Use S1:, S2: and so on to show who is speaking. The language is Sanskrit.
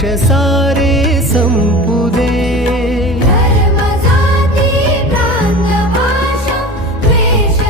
S1: दोष सारे संपूर्ण